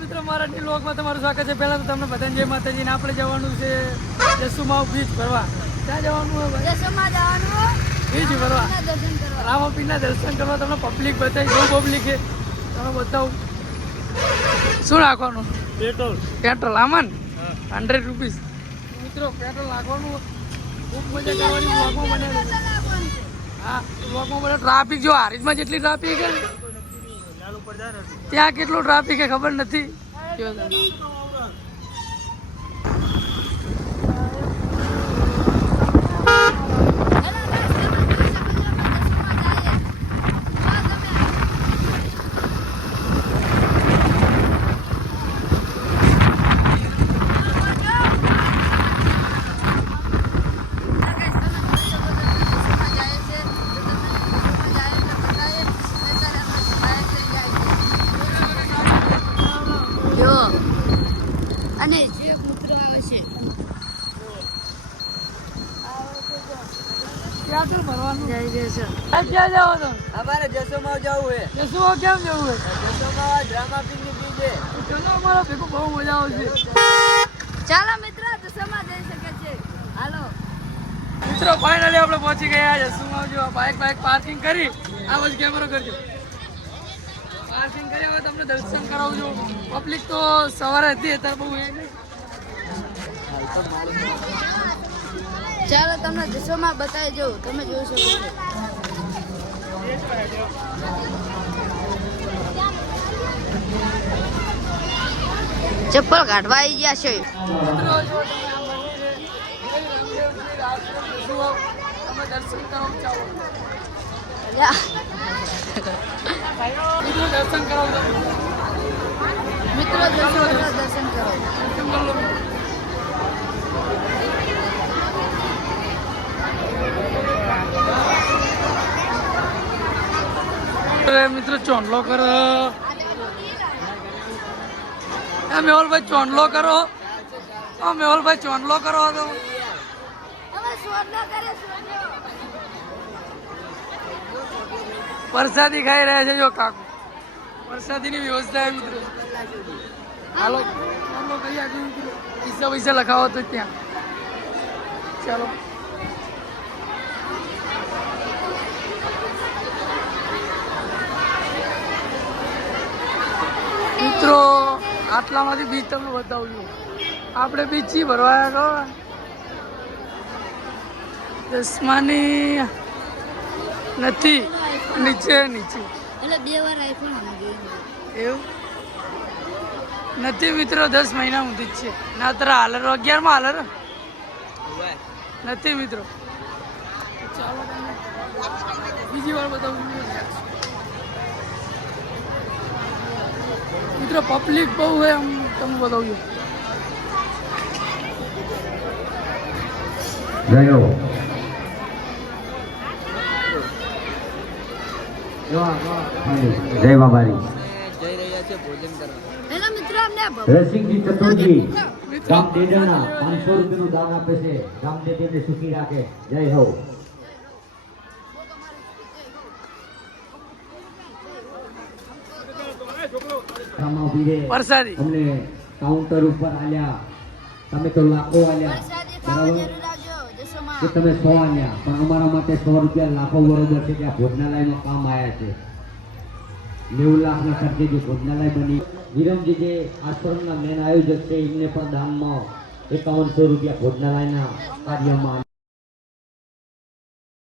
મિત્રો મારા ટી લોકમાં તમારું સ્વાગત છે. પહેલા તો તમને બધાને જય માતાજીને આપણે જવાનું છે જસુમાવ બીચ ભરવા ક્યાં જવાનું હોય દસમા જવાનું. બીચ ભરવા ના દર્શન કરવા. રામાપીરના દર્શન કરવા તમને પબ્લિક બતાવી બહુ પબ્લિક છે. તમે બતાવું. શું નાખવાનું? પેટ્રોલ પેટ્રોલ આમાં હંડ્રેડ રૂપીસ મિત્રો પેટ્રોલ નાખવાનું. ખૂબ મજા કરવાની બ્લોગમાં મને. હા બ્લોગમાં બધા ટ્રાફિક જો હારીજમાં જેટલી ટ્રાફિક છે ને, લાલ ઉપર જાય ને ત્યાં કેટલું ટ્રાફિક એ ખબર નથી? અને જે મિત્રો આવે છે. ક્યાં કેટલું ભરવાનું? જય જય ક્યાં જાઓ છો અમારે જસોમાં જવું છે. જસુમાવ કેમ જવું હોય જસોમાં ડ્રામા પિકનિક બીજે ચલો અમારો ભેગું બહુ મજા આવશે ચાલો મિત્રો દસમા જઈ શકે છે. હાલો. મિત્રો ફાઇનલી આપણે પહોંચી ગયા છે સુમાવ જો બાઇક બાઇક પાર્કિંગ કરી આ બાજુ કેમેરો કરજો. પાર્કિંગ કરી હવે તમને દર્શન કરાવજો. પબ્લિક તો સવારે હતી અત્યારે બહુ એ ચાલો તમને દસમા બતાવી જવું તમે જોઈ શકો ચપ્પલ કાઢવા આવી ગયા છે. દર્શન કરો ચાલો દર્શન મિત્રો દર્શન કરો દર્શન કરો. મિત્રો ચોંડલો કરો. મેહુલભાઈ ચોંડલો કરો. મેહુલભાઈ ચોંડલો કરો તો. વરસાદી ખાઈ રહ્યા છે, જો કાકુ. વરસાદીની વ્યવસ્થા મિત્રો હાલો. ચાલો કઈ આગળ પૈસા પૈસા લખાવો તો ત્યાં. ચાલો. મિત્રો, આટલામાંથી બીચ તમને બતાવું છું. આપણે બીચ ભરવાયા કહો દસમાની નથી. નીચે નીચે. એટલે બે વાર આઈફોન એવું? નથી મિત્રો દસ મહિના સુધી જ છે. ના તારા હાલર અગિયારમાં હાલર? નથી મિત્રો. બીજી વાર બતાવું મિત્રો પબ્લિક બહુ હોય આમ તમને બતાવું જય જયો જય બાબારી. રસિકજી ચતુરજી ગામ દેડના પાંચસો રૂપિયાનું દાન આપે છે. ગામ દેડને સુખી રાખે. જય હો. અમને કાઉન્ટર ઉપર આલ્યા. તમે તો લાખો આલ્યા. બરાબર? કે તમે સો આલ્યા, પણ અમારા માટે સો રૂપિયા લાખો બરોબર છે કે આ ભોજનાલયમાં કામ આવ્યા છે. નેવું લાખના ખર્ચે જે ભોજનાલય બની. વિરમજી જે આશ્રમના મેન આયોજક છે, એમને પણ દાનમાં એકાવનસો રૂપિયા ભોજનાલયના કાર્યમાં